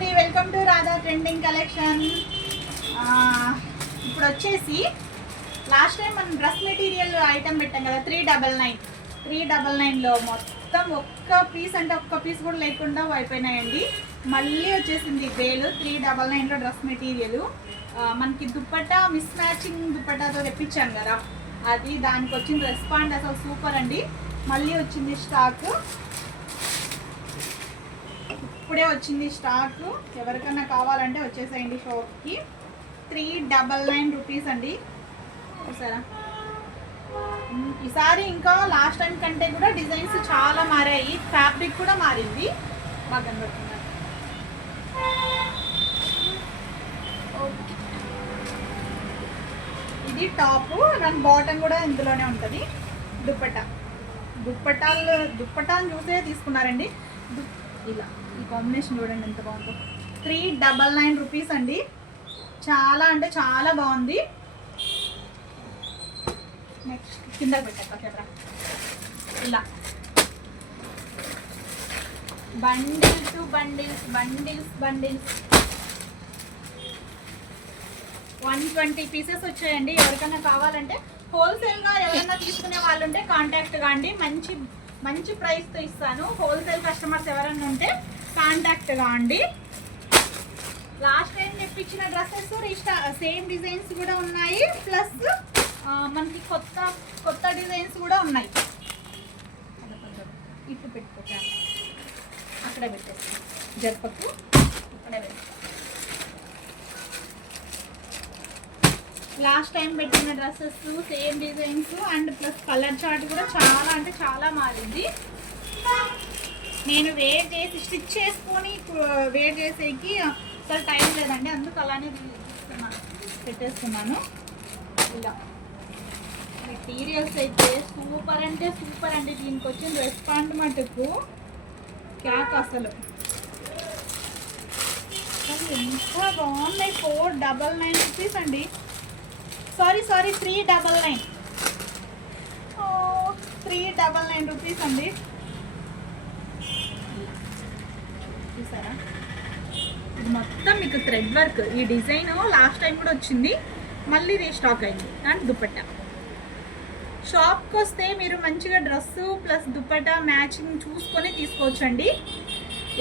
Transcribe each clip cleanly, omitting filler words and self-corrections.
అండి, welcome to Radha trending collection. ఇప్పుడు వచ్చేసి లాస్ట్ టైం మనం డ్రెస్ మెటీరియల్ ఐటమ్ పెట్టాం కదా 399లో మొత్తం ఒక్క పీస్ అంటే ఒక్క పీస్ కూడా లేకుండా అయిపోయినాయండి. మళ్ళీ వచ్చేసింది వేలు 399లో డ్రెస్ మెటీరియల్. మనకి దుప్పట్టా మిస్ మ్యాచింగ్ దుప్పట్టాతో తెప్పించాం కదా, అది దానికి వచ్చిన రెస్పాండ్ అసలు సూపర్ అండి. మళ్ళీ వచ్చింది స్టాక్, ఇప్పుడే వచ్చింది స్టాక్. ఎవరికైనా కావాలంటే వచ్చేసేయండి షాప్కి. 399 రూపీస్ అండి. సరే, ఈసారి ఇంకా లాస్ట్ టైం కంటే కూడా డిజైన్స్ చాలా మారాయి, ఫ్యాబ్రిక్ కూడా మారింది. బాగా కనబడుతుంది. ఓకే, ఇది టాప్, దాని బాటమ్ కూడా ఇందులోనే ఉంటుంది. దుప్పటాను చూసే తీసుకున్నారండి. ఇలా ఈ కాంబినేషన్ చూడండి ఎంత బాగుందో. 399 రూపీస్ అండి. చాలా అంటే చాలా బాగుంది. నెక్స్ట్ కింద పెట్టాక కెమెరా ఇలా బండిల్స్ 120 పీసెస్ వచ్చాయండి. ఎవరికైనా కావాలంటే హోల్సేల్గా ఎవరైనా తీసుకునే వాళ్ళు ఉంటే కాంటాక్ట్ కాండి. మంచి ప్రైస్తో ఇస్తాను. హోల్సేల్ కస్టమర్స్ ఎవరైనా ఉంటే కాంటాక్ట్ కాండి. లాస్ట్ టైం తెప్పించిన డ్రెస్సెస్ సేమ్ డిజైన్స్ కూడా ఉన్నాయి, ప్లస్ మనకి కొత్త డిజైన్స్ కూడా ఉన్నాయి. ఇప్పుడు పెట్టుకోక అక్కడే పెట్టేసి జర్పకు అక్కడే పెట్టు. లాస్ట్ టైం పెట్టిన dresses same designs and plus colour chart కూడా చాలా అంటే చాలా మారింది. నేను వేర్ చేసి స్టిచ్ చేసుకొని వేర్ చేసేకి అసలు టైం లేదండి, అందుకు అలానే పెట్టేస్తున్నాను. ఇలా మెటీరియల్స్ అయితే సూపర్ అంటే సూపర్ అండి. దీనికి వచ్చిన రెస్పాండ్ మటుకు క్యాక్ అసలు ఎంత బాగున్నాయి. 499 రూపీస్ అండి. సారీ 399. 399 రూపీస్ అండి. చూసారా, ఇది మొత్తం మీకు థ్రెడ్ వర్క్. ఈ డిజైన్ లాస్ట్ టైం కూడా వచ్చింది, మళ్ళీ రీస్టాక్ అయింది. అండ్ దుపట్టా షాప్కి వస్తే మీరు మంచిగా డ్రెస్సు ప్లస్ దుపట్టా మ్యాచింగ్ చూసుకొని తీసుకోవచ్చండి.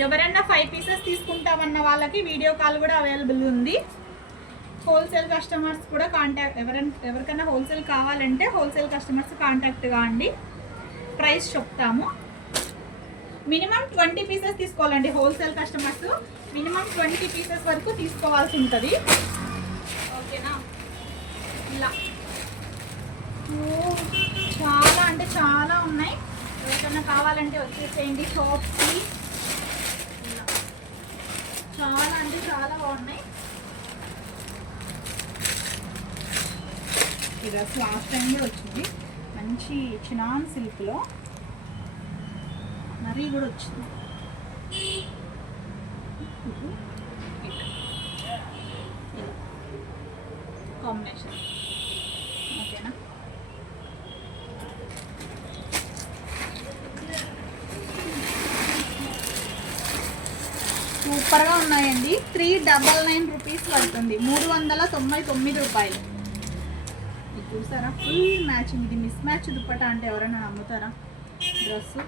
ఎవరైనా 5 పీసెస్ తీసుకుంటామన్న వాళ్ళకి వీడియో కాల్ కూడా అవైలబుల్ ఉంది. హోల్సేల్ కస్టమర్స్ కూడా ఎవరికైనా హోల్సేల్ కావాలంటే హోల్సేల్ కస్టమర్స్ కాంటాక్ట్ కాండి. ప్రైస్ చెప్తాము. మినిమం 20 పీసెస్ తీసుకోవాలండి. హోల్సేల్ కస్టమర్స్ మినిమం 20 పీసెస్ వరకు తీసుకోవాల్సి ఉంటుంది. ఓకేనా? ఇలా చాలా అంటే చాలా ఉన్నాయి. ఎవరికైనా కావాలంటే వచ్చేసేయండి షాప్కి. చాలా అంటే చాలా బాగున్నాయి. ఈ డ్రెస్ లాస్ట్ టైం కూడా వచ్చింది, మంచి చినాన్ సిల్క్లో మరీ కూడా వచ్చింది. కాంబినేషన్ ఓకేనా? సూపర్గా ఉన్నాయండి. 399 రూపీస్ పడుతుంది. 399 రూపాయలు. ఇది చూసారా, ఫుల్ మ్యాచింగ్. ఇది మిస్ మ్యాచ్ దుప్పటా అంటే ఎవరైనా నమ్ముతారా? డ్రెస్సు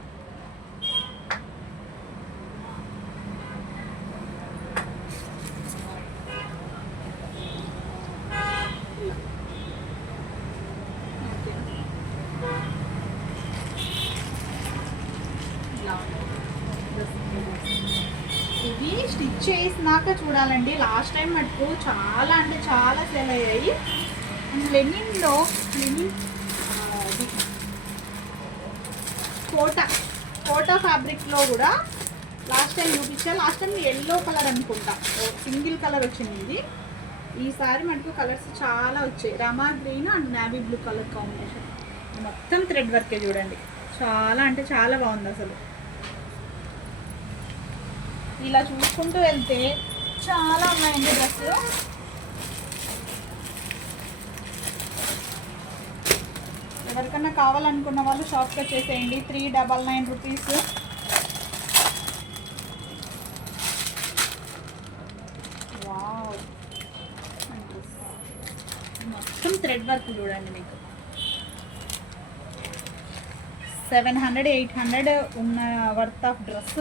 ఇవి స్టిచ్ చేసినాక చూడాలండి. లాస్ట్ టైం మటుకు చాలా అంటే చాలా సేల్ అయ్యాయి. అండ్ లెనిన్ కోటా ఫ్యాబ్రిక్లో కూడా లాస్ట్ టైం చూపించా. లాస్ట్ టైం ఎల్లో కలర్ అనుకుంటా, సింగిల్ కలర్ వచ్చింది. ఇది ఈసారి మటుకు కలర్స్ చాలా వచ్చాయి. Rama green and navy blue colour combination. మొత్తం థ్రెడ్ వర్కే చూడండి. చాలా అంటే చాలా బాగుంది అసలు. ఇలా చూసుకుంటూ వెళ్తే చాలా ఉన్నాయండి డ్రెస్సులు. ఎవరికన్నా కావాలనుకున్న వాళ్ళు షాప్కి వచ్చేసేయండి. 399 రూపీస్. థ్రెడ్ వర్క్ చూడండి, మీకు 700-800 ఉన్న వర్త్ ఆఫ్ డ్రెస్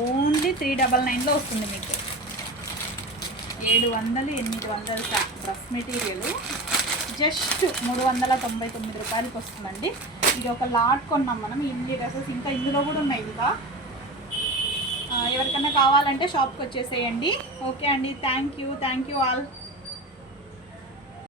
ఓన్లీ 399లో వస్తుంది మీకు. 700-800 డ్రెస్ మెటీరియల్ జస్ట్ 399 రూపాయలకి వస్తుందండి. ఇది ఒక లాట్ కొన్నాం మనం, ఇన్ని డ్రెస్సెస్ ఇంకా ఇందులో కూడా ఉన్నాయి. ఇంకా ఎవరికైనా కావాలంటే షాప్కి వచ్చేసేయండి. ఓకే అండి, థ్యాంక్ యూ ఆల్.